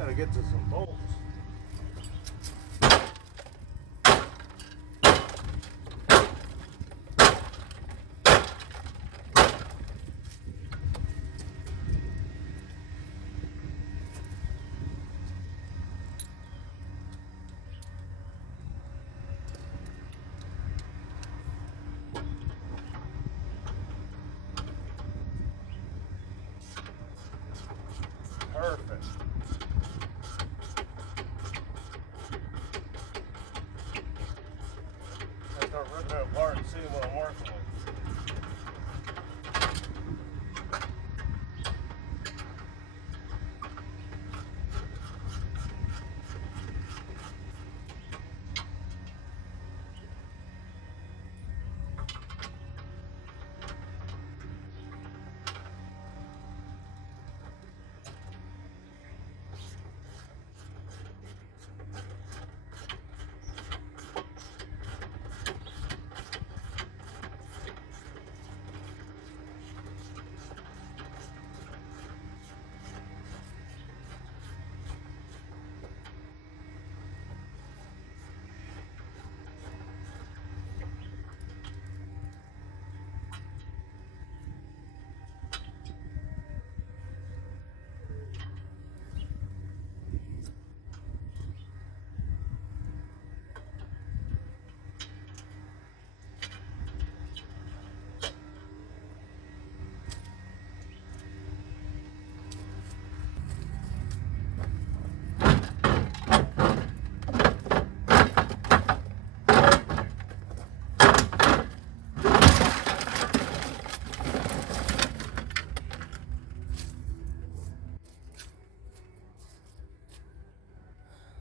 Gotta get to some bolts. Perfect. I start ripping it apart and seeing what I'm working with.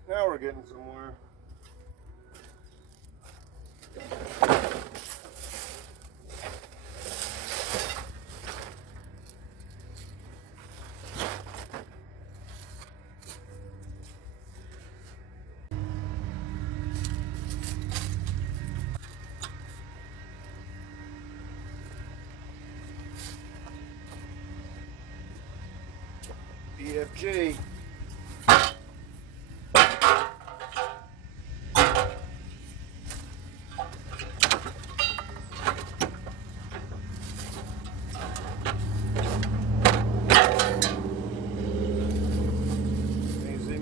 Now we're getting somewhere. EFG.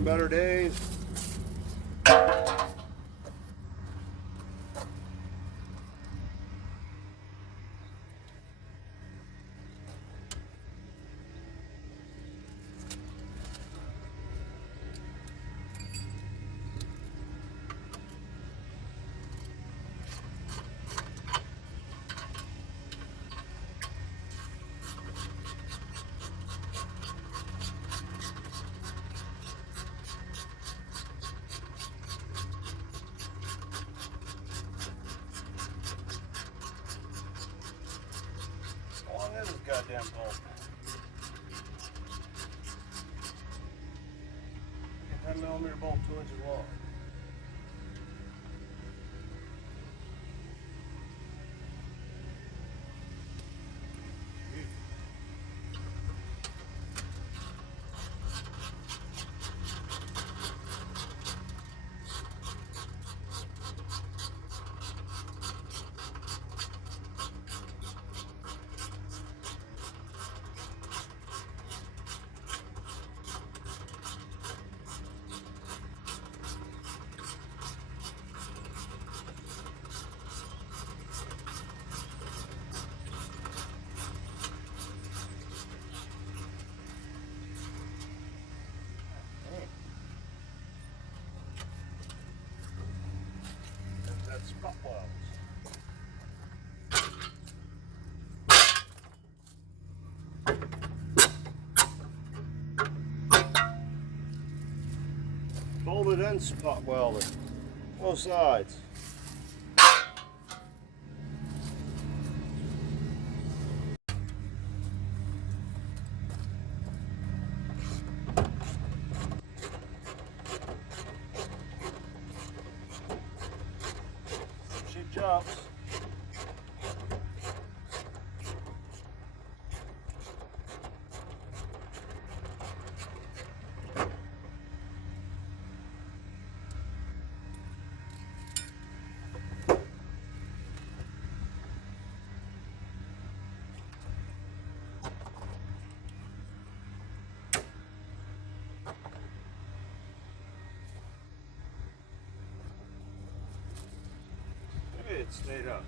Better days. This goddamn bolt. 10mm bolt, 2 inches long. Spot welds. Bolted and spot welded, both sides. Jobs. it stayed up.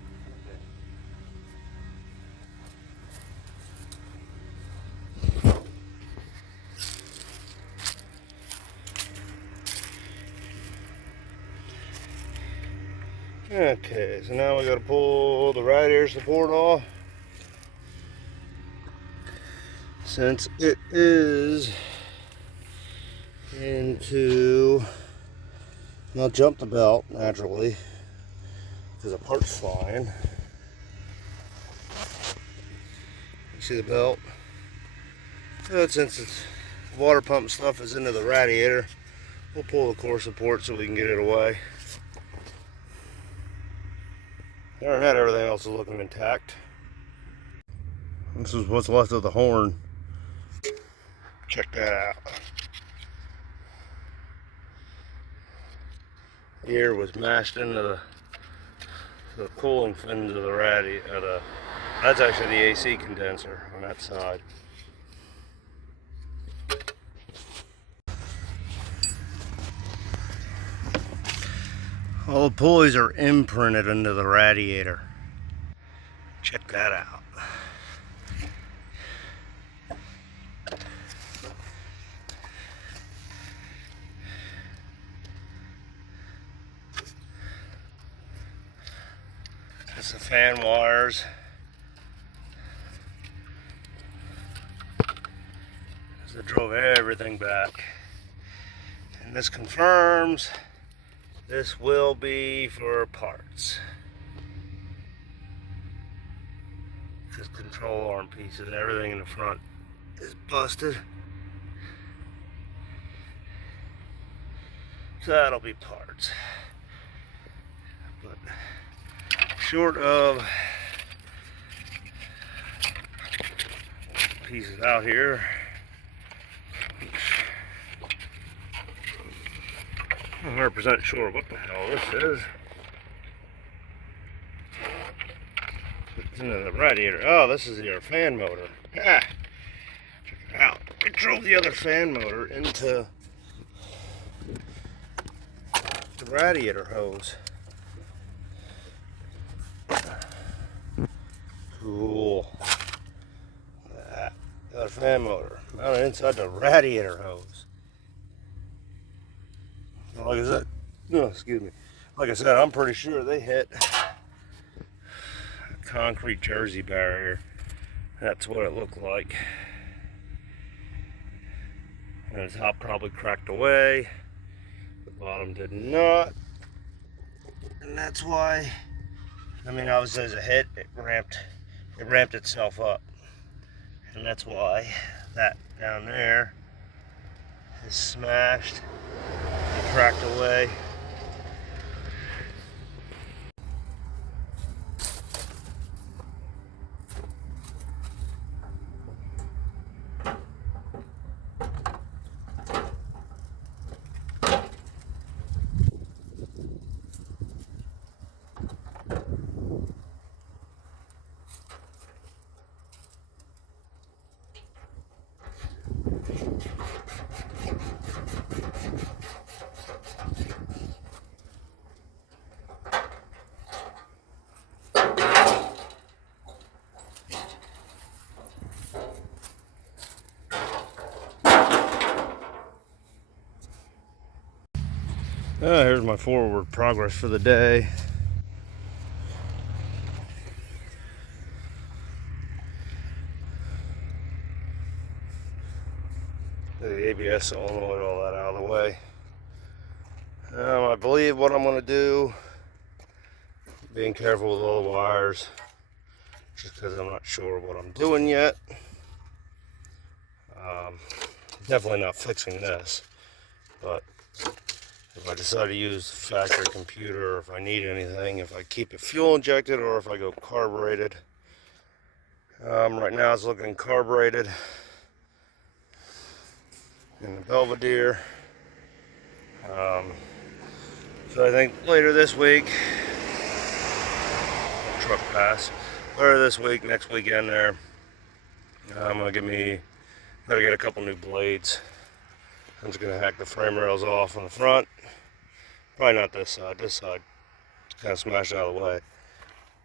Okay, so now we got to pull the right ear support off, since it is into, I'll jump the belt naturally because the part's flying. You see the belt? But since it's water pump stuff is into the radiator, we'll pull the core support so we can get it away. Other than that, everything else is looking intact. This is what's left of the horn. Check that out. Here was mashed into the cooling fins of the radiator. That's actually the AC condenser on that side. All the pulleys are imprinted into the radiator. Check that out. That's the fan wires. That drove everything back. And this confirms this will be for parts. This control arm pieces and everything in the front is busted. So that'll be parts. But short of pieces out here, I'm 100% sure what the hell this is. It's in the radiator. Oh, this is your fan motor. Ah, check it out. It drove the other fan motor into the radiator hose. Cool. That other fan motor mounted inside the radiator hose. Like I said, no, excuse me. Like I said, I'm pretty sure they hit a concrete jersey barrier. That's what it looked like. And the top probably cracked away. The bottom did not. And that's why, I mean, obviously as a hit, it ramped itself up. And that's why that down there is smashed. Cracked away. Here's my forward progress for the day. The ABS solenoid, all that out of the way. I believe what I'm going to do, being careful with all the wires, just because I'm not sure what I'm doing yet. Definitely not fixing this, but if I decide to use factory computer, or if I need anything, if I keep it fuel injected or if I go carbureted. Right now it's looking carbureted in the Belvedere. So I think later this week, truck pass, later this week, next weekend there, I'm gonna gotta get a couple new blades. I'm just gonna hack the frame rails off on the front. Probably not this side. This side kind of smashed out of the way.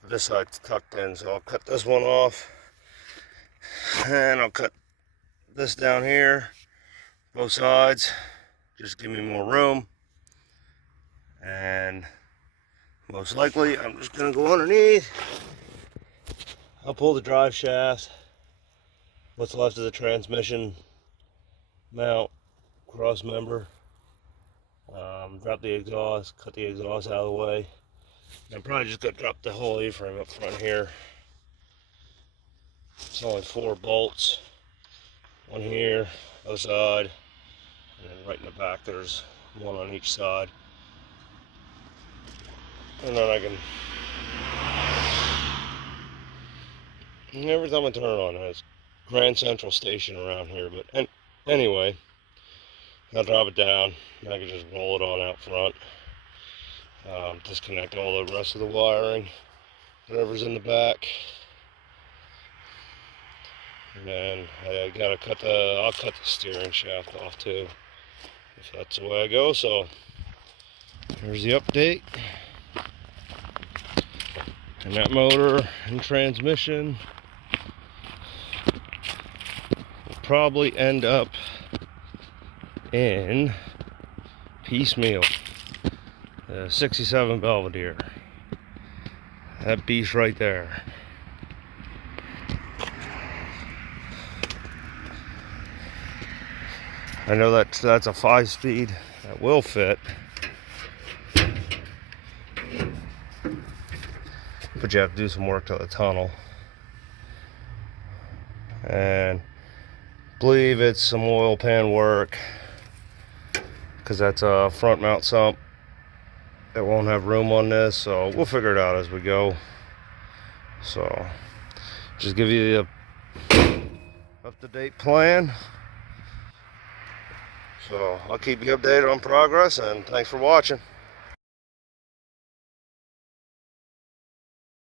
This side's tucked in, so I'll cut this one off. And I'll cut this down here, both sides. Just give me more room. And most likely, I'm just gonna go underneath. I'll pull the drive shaft. What's left of the transmission mount, cross member. Drop the exhaust, cut the exhaust out of the way. I'm probably just gonna drop the whole A-frame up front here. It's only 4 bolts. One here, other side, and then right in the back there's one on each side. And then I can, and every time I turn it on, it's Grand Central Station around here. But anyway, I'll drop it down, and I can just roll it on out front. Disconnect all the rest of the wiring, whatever's in the back. And then I gotta I'll cut the steering shaft off too, if that's the way I go. So here's the update. And that motor and transmission will probably end up in piecemeal. 67 Belvedere. That beast right there. I know that's a 5-speed that will fit, but you have to do some work to the tunnel, and I believe it's some oil pan work, because that's a front mount sump that won't have room on this, so we'll figure it out as we go. So just give you the up-to-date plan. So I'll keep you updated on progress, and thanks for watching.